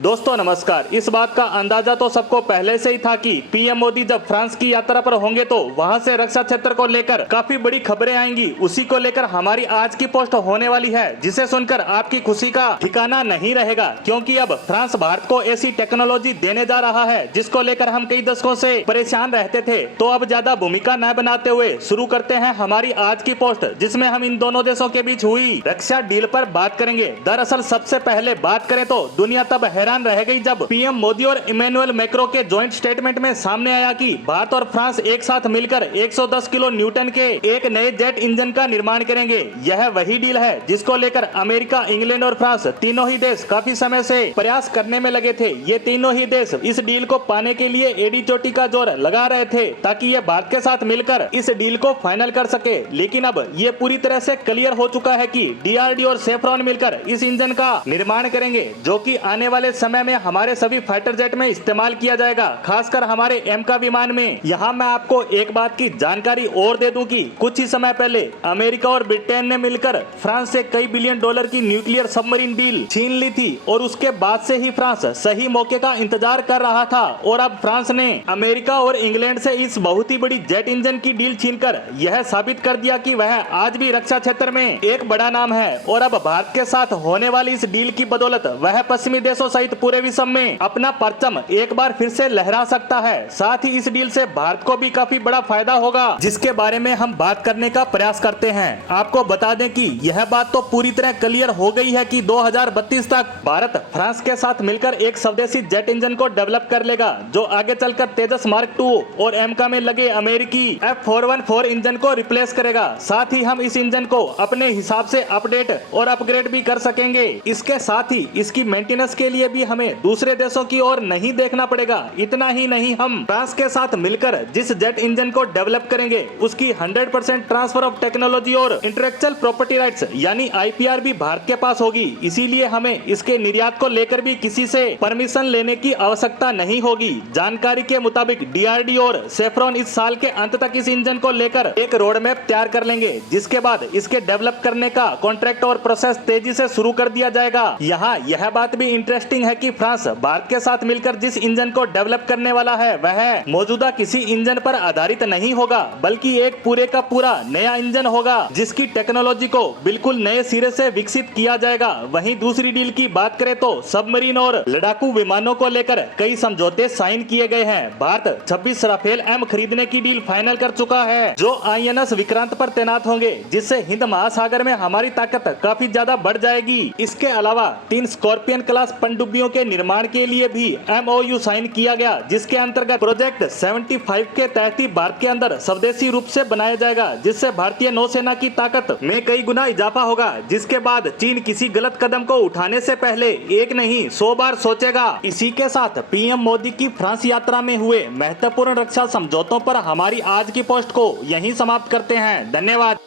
दोस्तों नमस्कार। इस बात का अंदाजा तो सबको पहले से ही था कि पीएम मोदी जब फ्रांस की यात्रा पर होंगे तो वहां से रक्षा क्षेत्र को लेकर काफी बड़ी खबरें आएंगी। उसी को लेकर हमारी आज की पोस्ट होने वाली है, जिसे सुनकर आपकी खुशी का ठिकाना नहीं रहेगा, क्योंकि अब फ्रांस भारत को ऐसी टेक्नोलॉजी देने जा रहा है जिसको लेकर हम कई दशकों से परेशान रहते थे। तो अब ज्यादा भूमिका न बनाते हुए शुरू करते हैं हमारी आज की पोस्ट, जिसमें हम इन दोनों देशों के बीच हुई रक्षा डील पर बात करेंगे। दरअसल सबसे पहले बात करें तो दुनिया तब हैरान रह गई जब पीएम मोदी और इमैनुअल मैक्रों के जॉइंट स्टेटमेंट में सामने आया कि भारत और फ्रांस एक साथ मिलकर 110 किलो न्यूटन के एक नए जेट इंजन का निर्माण करेंगे। यह वही डील है जिसको लेकर अमेरिका, इंग्लैंड और फ्रांस तीनों ही देश काफी समय से प्रयास करने में लगे थे। ये तीनों ही देश इस डील को पाने के लिए एड़ी चोटी का जोर लगा रहे थे ताकि ये भारत के साथ मिलकर इस डील को फाइनल कर सके। लेकिन अब ये पूरी तरह से क्लियर हो चुका है कि डीआरडीओ और सेफ्रॉन मिलकर इस इंजन का निर्माण करेंगे, जो कि आने वाले समय में हमारे सभी फाइटर जेट में इस्तेमाल किया जाएगा, खासकर हमारे एमका विमान में। यहाँ मैं आपको एक बात की जानकारी और दे दूं कि कुछ ही समय पहले अमेरिका और ब्रिटेन ने मिलकर फ्रांस से कई बिलियन डॉलर की न्यूक्लियर सबमरीन डील छीन ली थी और उसके बाद से ही फ्रांस सही मौके का इंतजार कर रहा था। और अब फ्रांस ने अमेरिका और इंग्लैंड से इस बहुत ही बड़ी जेट इंजन की डील छीनकर यह साबित कर दिया कि वह आज भी रक्षा क्षेत्र में एक बड़ा नाम है। और अब भारत के साथ होने वाली इस डील की बदौलत वह पश्चिमी देशों सहित पूरे विश्व में अपना परचम एक बार फिर से लहरा सकता है। साथ ही इस डील से भारत को भी काफी बड़ा फायदा होगा, जिसके बारे में हम बात करने का प्रयास करते हैं। आपको बता दें कि यह बात तो पूरी तरह क्लियर हो गई है कि 2032 तक भारत फ्रांस के साथ मिलकर एक स्वदेशी जेट इंजन को डेवलप कर लेगा, जो आगे चलकर तेजस मार्क 2 और एमका में लगे अमेरिकी F414 इंजन को रिप्लेस करेगा। साथ ही हम इस इंजन को अपने हिसाब से अपडेट और अपग्रेड भी कर सकेंगे। इसके साथ ही इसकी मेंटेनेंस के लिए भी हमें दूसरे देशों की ओर नहीं देखना पड़ेगा। इतना ही नहीं, हम फ्रांस के साथ मिलकर जिस जेट इंजन को डेवलप करेंगे उसकी 100% ट्रांसफर ऑफ टेक्नोलॉजी और इंटेलेक्चुअल प्रॉपर्टी राइट्स यानी आईपीआर भी भारत के पास होगी। इसीलिए हमें इसके निर्यात को लेकर भी किसी से परमिशन लेने की आवश्यकता नहीं होगी। जानकारी के मुताबिक डीआरडीओ और सेफ्रॉन इस साल के अंत तक इस इंजन को लेकर एक रोड मैप तैयार कर लेंगे, जिसके बाद इसके डेवलप करने का कॉन्ट्रैक्ट और प्रोसेस तेजी से शुरू कर दिया जाएगा। यहाँ यह बात भी इंटरेस्टिंग है कि फ्रांस भारत के साथ मिलकर जिस इंजन को डेवलप करने वाला है वह मौजूदा किसी इंजन पर आधारित नहीं होगा, बल्कि एक पूरे का पूरा नया इंजन होगा जिसकी टेक्नोलॉजी को बिल्कुल नए सिरे से विकसित किया जाएगा। वहीं दूसरी डील की बात करें तो सबमरीन और लड़ाकू विमानों को लेकर कई समझौते साइन किए गए हैं। भारत 26 राफेल एम खरीदने की डील फाइनल कर चुका है, जो आईएनएस विक्रांत पर तैनात होंगे, जिससे हिंद महासागर में हमारी ताकत काफी ज्यादा बढ़ जाएगी। इसके अलावा 3 स्कॉर्पियन क्लास पनडुब्बियों के निर्माण के लिए भी एमओयू साइन किया गया, जिसके अंतर्गत प्रोजेक्ट 75 के तहत ही भारत के अंदर स्वदेशी रूप से बनाया जाएगा, जिससे भारतीय नौसेना की ताकत में कई गुना इजाफा होगा। जिसके बाद चीन किसी गलत कदम को उठाने से पहले एक नहीं 100 बार सोचेगा। इसी के साथ पीएम मोदी की फ्रांस यात्रा में हुए महत्वपूर्ण रक्षा समझौतों पर हमारी आज की पोस्ट को यहीं समाप्त करते हैं। धन्यवाद।